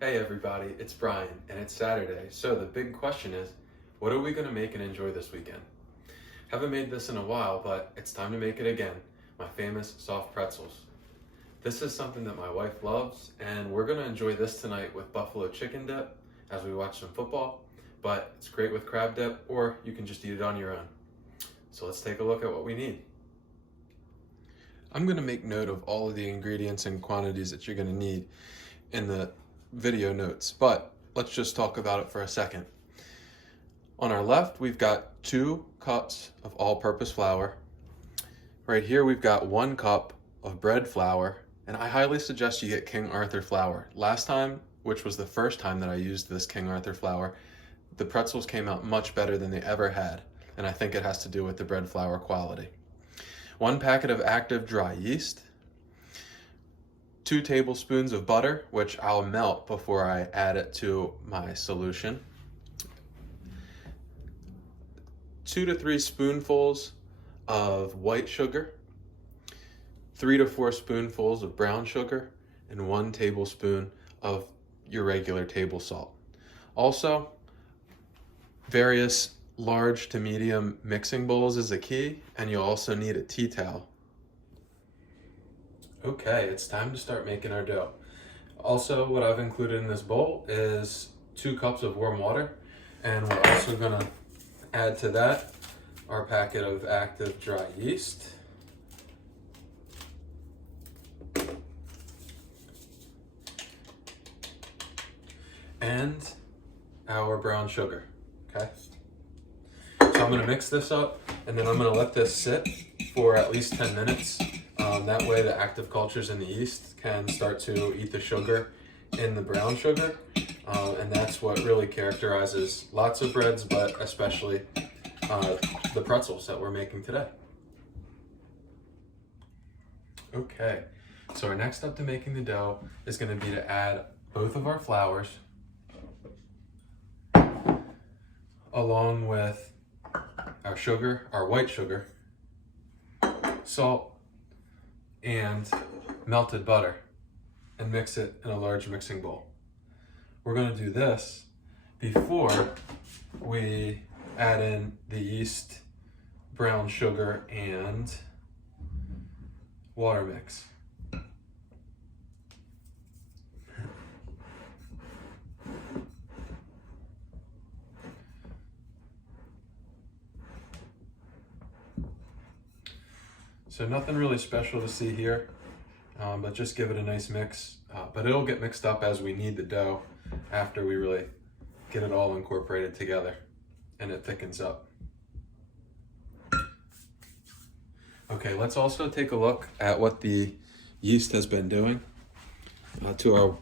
Hey everybody, it's Brian, and it's Saturday, so the big question is, what are we going to make and enjoy this weekend? Haven't made this in a while, but it's time to make it again, my famous soft pretzels. This is something that my wife loves, and we're going to enjoy this tonight with buffalo chicken dip as we watch some football, but it's great with crab dip, or you can just eat it on your own. So let's take a look at what we need. I'm going to make note of all of the ingredients and quantities that you're going to need in the video notes, but let's just talk about it for a second. On our left, we've got 2 cups of all-purpose flour. Right here, we've got 1 cup of bread flour, and I highly suggest you get King Arthur flour. Last time, which was the first time that I used this King Arthur flour, the pretzels came out much better than they ever had, and I think it has to do with the bread flour quality. 1 packet of active dry yeast, 2 tablespoons of butter, which I'll melt before I add it to my solution, 2 to 3 spoonfuls of white sugar, 3 to 4 spoonfuls of brown sugar, and 1 tablespoon of your regular table salt. Also, various large to medium mixing bowls is a key, and you'll also need a tea towel. Okay, it's time to start making our dough. Also, what I've included in this bowl is 2 cups of warm water, and we're also gonna add to that our packet of active dry yeast, and our brown sugar, okay? So I'm gonna mix this up, and then I'm gonna let this sit for at least 10 minutes. That way the active cultures in the yeast can start to eat the sugar in the brown sugar, and that's what really characterizes lots of breads, but especially the pretzels that we're making today. Okay, so our next step to making the dough is going to be to add both of our flours along with our sugar, our white sugar, salt, and melted butter, and mix it in a large mixing bowl. We're going to do this before we add in the yeast, brown sugar, and water mix. So nothing really special to see here, but just give it a nice mix. But it'll get mixed up as we knead the dough after we really get it all incorporated together and it thickens up. Okay, let's also take a look at what the yeast has been doing to our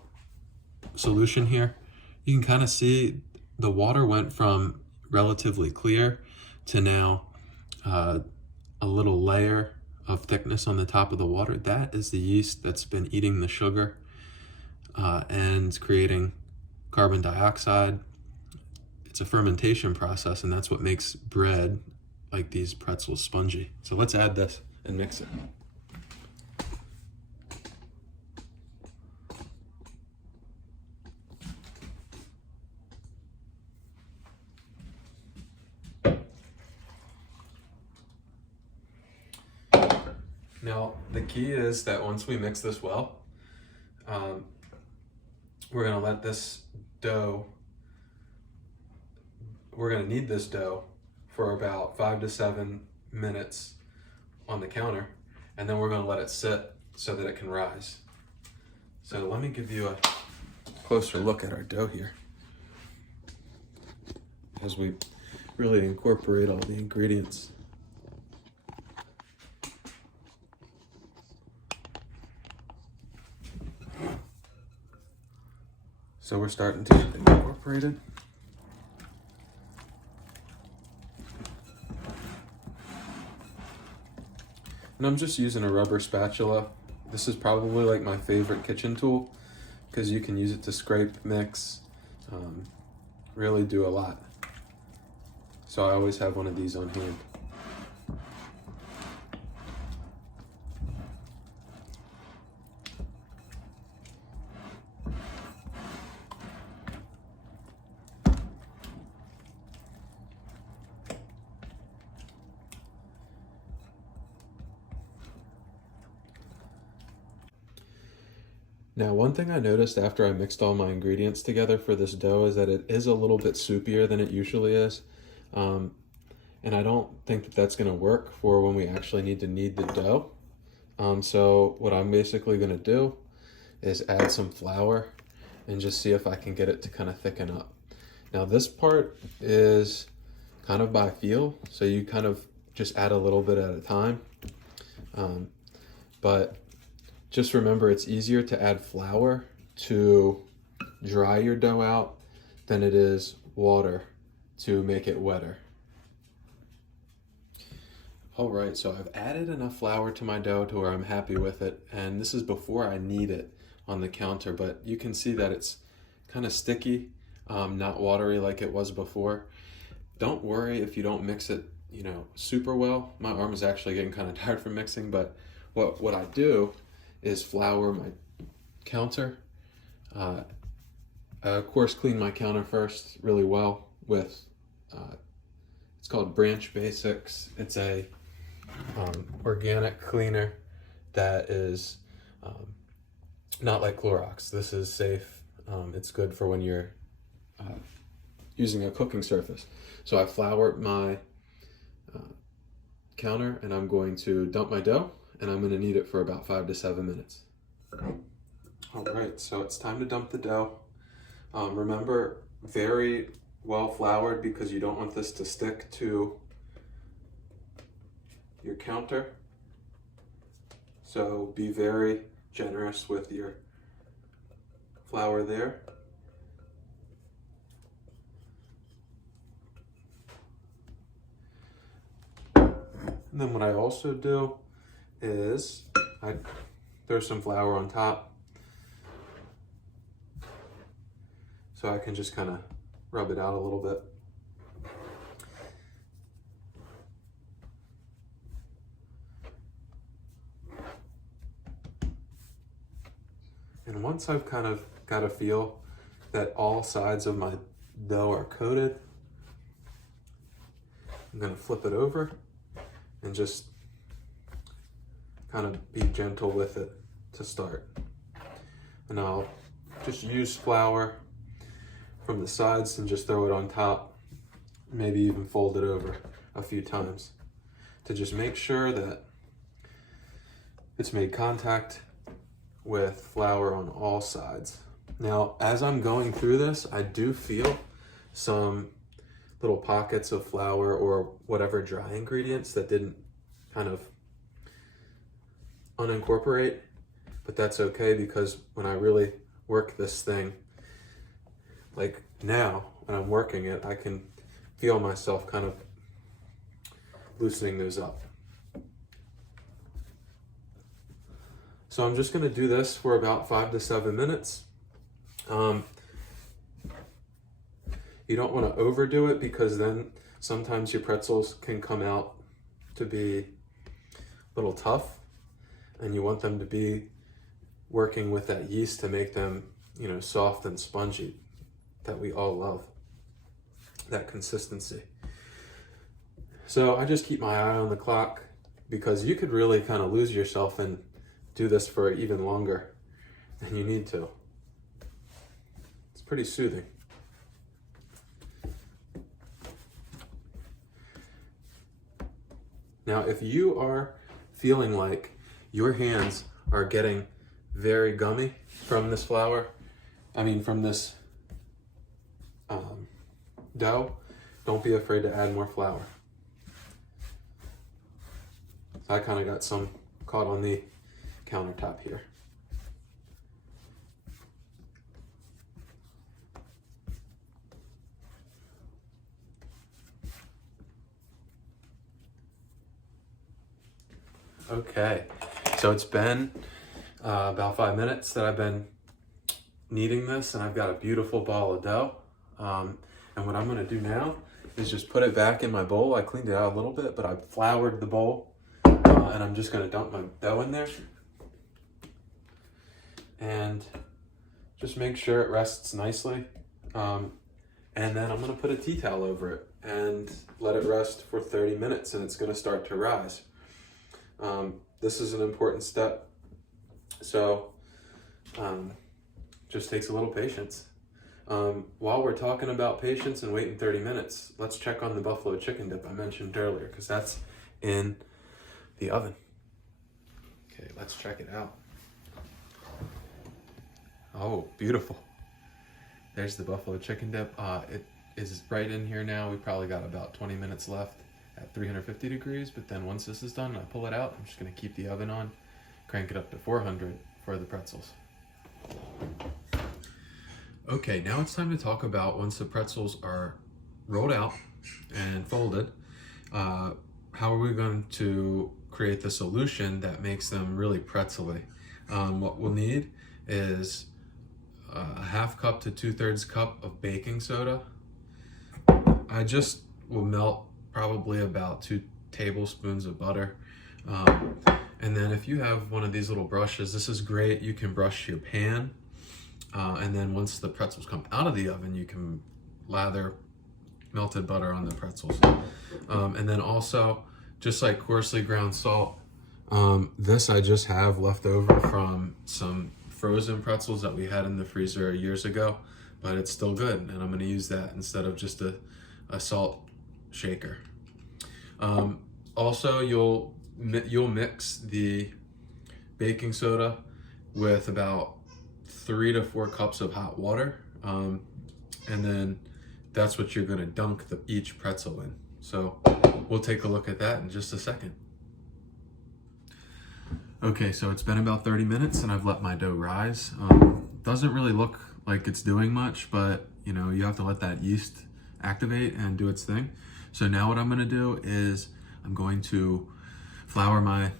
solution here. You can kind of see the water went from relatively clear to now a little layer of thickness on the top of the water. That is the yeast that's been eating the sugar and creating carbon dioxide. It's a fermentation process, and that's what makes bread like these pretzels spongy. So let's add this and mix it. Now, the key is that once we mix this well, we're gonna let this dough, we're gonna knead this dough for about 5 to 7 minutes on the counter, and then we're gonna let it sit so that it can rise. So let me give you a closer look at our dough here as we really incorporate all the ingredients. So we're starting to get it incorporated. And I'm just using a rubber spatula. This is probably like my favorite kitchen tool because you can use it to scrape, mix, really do a lot. So I always have one of these on hand. Now, one thing I noticed after I mixed all my ingredients together for this dough is that it is a little bit soupier than it usually is. Um, and I don't think that that's going to work for when we actually need to knead the dough. So what I'm basically going to do is add some flour and just see if I can get it to kind of thicken up. Now this part is kind of by feel, so you kind of just add a little bit at a time. But just remember, it's easier to add flour to dry your dough out than it is water to make it wetter. All right, so I've added enough flour to my dough to where I'm happy with it, and this is before I knead it on the counter, but you can see that it's kind of sticky, not watery like it was before. Don't worry if you don't mix it, super well. My arm is actually getting kind of tired from mixing, but what I do is flour my counter. I, of course, clean my counter first really well with, it's called Branch Basics. It's a organic cleaner that is not like Clorox. This is safe. It's good for when you're using a cooking surface. So I flour my counter, and I'm going to dump my dough, and I'm going to knead it for about 5 to 7 minutes. All right, so it's time to dump the dough. Remember, very well floured, because you don't want this to stick to your counter. So be very generous with your flour there. And then what I also do is I throw some flour on top, so I can just kind of rub it out a little bit. And once I've kind of got a feel that all sides of my dough are coated, I'm going to flip it over and just kind of be gentle with it to start. And I'll just use flour from the sides and just throw it on top, maybe even fold it over a few times to just make sure that it's made contact with flour on all sides. Now, as I'm going through this, I do feel some little pockets of flour or whatever dry ingredients that didn't kind of unincorporate, but that's okay, because when I really work this thing, like now when I'm working it, I can feel myself kind of loosening those up. So I'm just going to do this for about 5 to 7 minutes. You don't want to overdo it, because then sometimes your pretzels can come out to be a little tough, and you want them to be working with that yeast to make them, soft and spongy that we all love, that consistency. So I just keep my eye on the clock, because you could really kind of lose yourself and do this for even longer than you need to. It's pretty soothing. Now, if you are feeling like your hands are getting very gummy from this flour, from this dough, don't be afraid to add more flour. I kind of got some caught on the countertop here. Okay, so it's been about 5 minutes that I've been kneading this, and I've got a beautiful ball of dough. And what I'm going to do now is just put it back in my bowl. I cleaned it out a little bit, but I floured the bowl, and I'm just going to dump my dough in there and just make sure it rests nicely. And then I'm going to put a tea towel over it and let it rest for 30 minutes, and it's going to start to rise. This is an important step. So Just takes a little patience. While we're talking about patience and waiting 30 minutes, let's check on the buffalo chicken dip I mentioned earlier, because that's in the oven. Okay, let's check it out. Oh, beautiful. There's the buffalo chicken dip. It is right in here now. We probably got about 20 minutes left at 350 degrees, but then once this is done, I pull it out. I'm just gonna keep the oven on, crank it up to 400 for the pretzels. Okay, now it's time to talk about once the pretzels are rolled out and folded, how are we going to create the solution that makes them really pretzel-y? What we'll need is a 1/2 cup to 2/3 cup of baking soda. I just will melt probably about 2 tablespoons of butter. And then if you have one of these little brushes, this is great. You can brush your pan. And then once the pretzels come out of the oven, you can lather melted butter on the pretzels. And then also, just like coarsely ground salt, this I just have left over from some frozen pretzels that we had in the freezer years ago, but it's still good, and I'm going to use that instead of just a salt shaker. Also, you'll mix the baking soda with about 3 to 4 cups of hot water, and then that's what you're going to dunk each pretzel in. So we'll take a look at that in just a second. Okay, so it's been about 30 minutes and I've let my dough rise. Doesn't really look like it's doing much, but you know, you have to let that yeast activate and do its thing. So now what I'm going to do is I'm going to flour my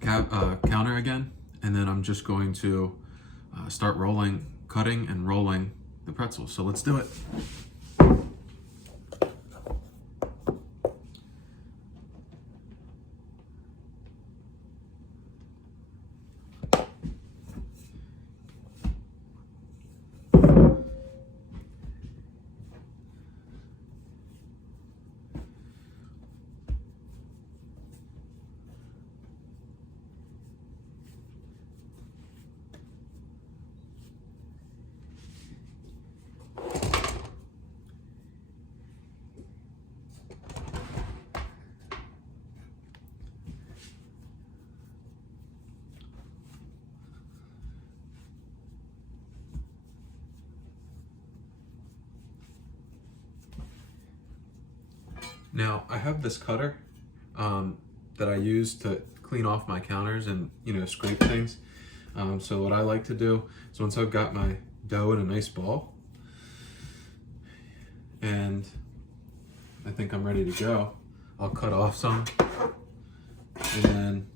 counter again, and then I'm just going to start cutting and rolling the pretzels. So let's do it. Now I have this cutter that I use to clean off my counters and, you know, scrape things. So what I like to do is once I've got my dough in a nice ball and I think I'm ready to go, I'll cut off some and then,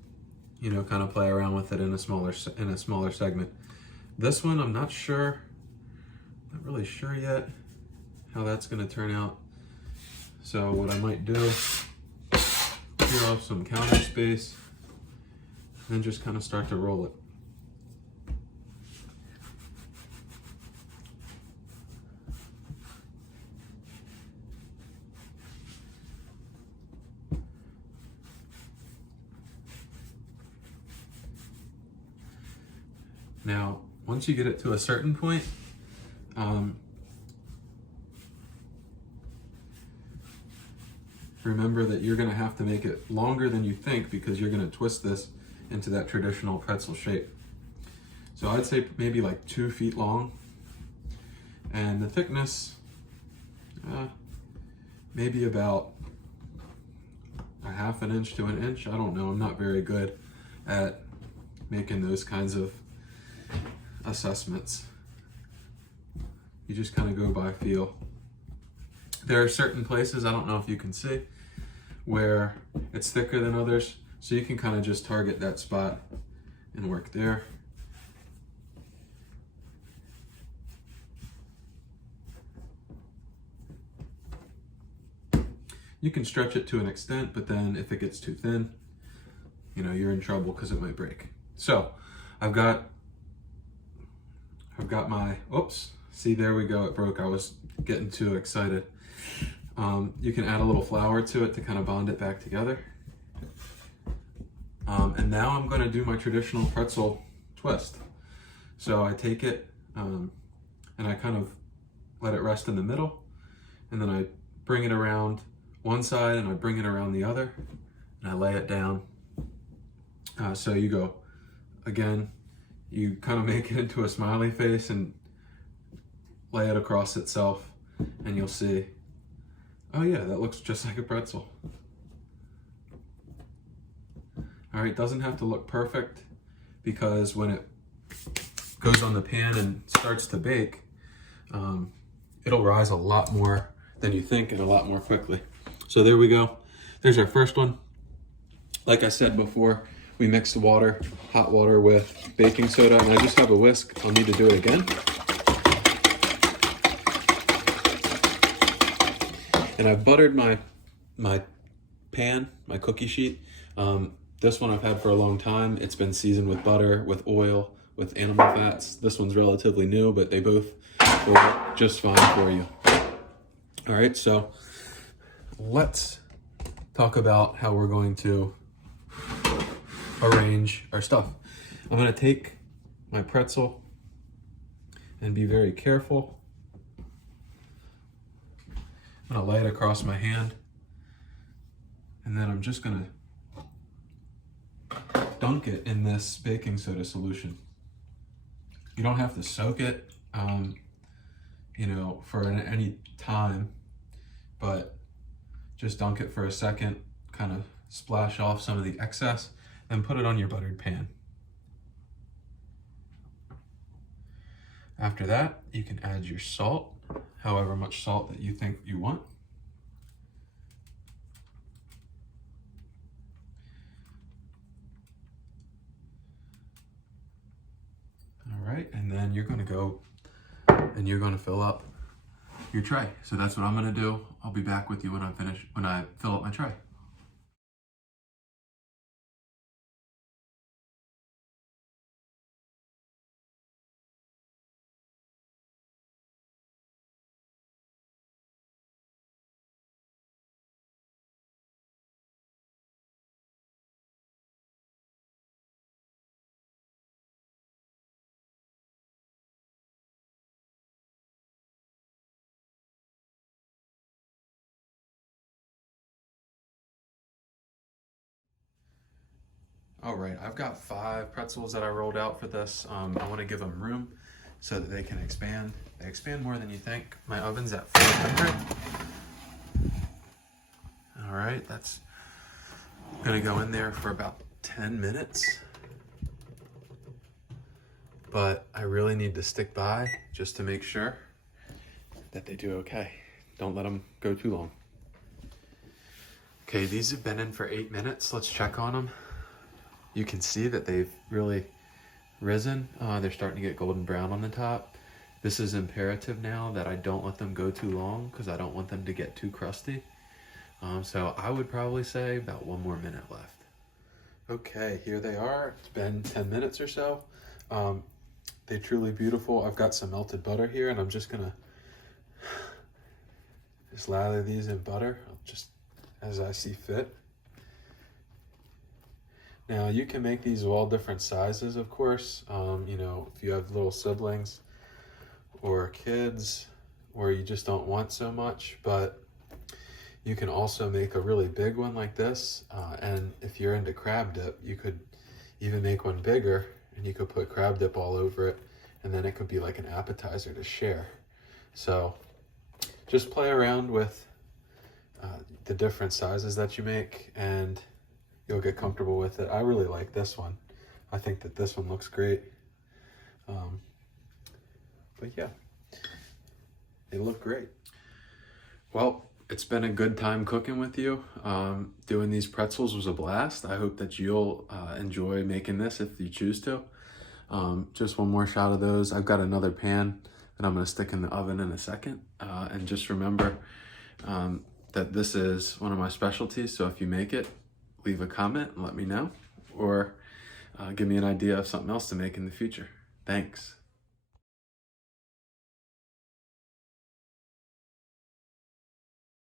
you know, kind of play around with it in a smaller segment. This one, I'm not really sure yet how that's going to turn out. So what I might do, clear off some counter space and then just kind of start to roll it. Now, once you get it to a certain point, remember that you're going to have to make it longer than you think because you're going to twist this into that traditional pretzel shape. So I'd say maybe like 2 feet long, and the thickness maybe about a 1/2 inch to 1 inch. I don't know, I'm not very good at making those kinds of assessments. You just kind of go by feel. There are certain places, I don't know if you can see, where it's thicker than others, so you can kind of just target that spot and work there. You can stretch it to an extent, but then if it gets too thin, you know, you're in trouble because it might break. So I've got my, oops, see, there we go, it broke. I was getting too excited. You can add a little flour to it to kind of bond it back together. And now I'm going to do my traditional pretzel twist. So I take it and I kind of let it rest in the middle, and then I bring it around one side and I bring it around the other, and I lay it down. So you go, again, you kind of make it into a smiley face and lay it across itself, and you'll see, oh yeah, that looks just like a pretzel. All right, doesn't have to look perfect, because when it goes on the pan and starts to bake, it'll rise a lot more than you think and a lot more quickly. So there we go. There's our first one. Like I said before, we mixed water, hot water with baking soda, and I just have a whisk. I'll need to do it again. And I've buttered my pan, my cookie sheet. This one I've had for a long time. It's been seasoned with butter, with oil, with animal fats. This one's relatively new, but they both will work just fine for you. All right, so let's talk about how we're going to arrange our stuff. I'm gonna take my pretzel and be very careful. I'm gonna lay it across my hand, and then I'm just gonna dunk it in this baking soda solution. You don't have to soak it, for any time, but just dunk it for a second, kind of splash off some of the excess, and put it on your buttered pan. After that, you can add your salt, however much salt that you think you want. All right, and then you're gonna go and you're gonna fill up your tray. So that's what I'm gonna do. I'll be back with you when I fill up my tray. All right, I've got 5 pretzels that I rolled out for this. I want to give them room so that they can expand. They expand more than you think. My oven's at 400. All right, that's gonna go in there for about 10 minutes. But I really need to stick by just to make sure that they do okay. Don't let them go too long. Okay, these have been in for 8 minutes. Let's check on them. You can see that they've really risen. They're starting to get golden brown on the top. This is imperative now that I don't let them go too long, because I don't want them to get too crusty. So I would probably say about 1 more minute left. Okay, here they are. It's been 10 minutes or so. They're truly beautiful. I've got some melted butter here, and I'm just gonna just lather these in butter, just as I see fit. Now you can make these of all different sizes, of course. If you have little siblings or kids, or you just don't want so much, but you can also make a really big one like this. And if you're into crab dip, you could even make one bigger, and you could put crab dip all over it, and then it could be like an appetizer to share. So just play around with the different sizes that you make, and you'll get comfortable with it. I really like this one. I think that this one looks great. But yeah, they look great. Well, it's been a good time cooking with you. Doing these pretzels was a blast. I hope that you'll enjoy making this if you choose to. Just one more shot of those. I've got another pan that I'm gonna stick in the oven in a second. And just remember that this is one of my specialties. So if you make it, leave a comment and let me know, or give me an idea of something else to make in the future. Thanks.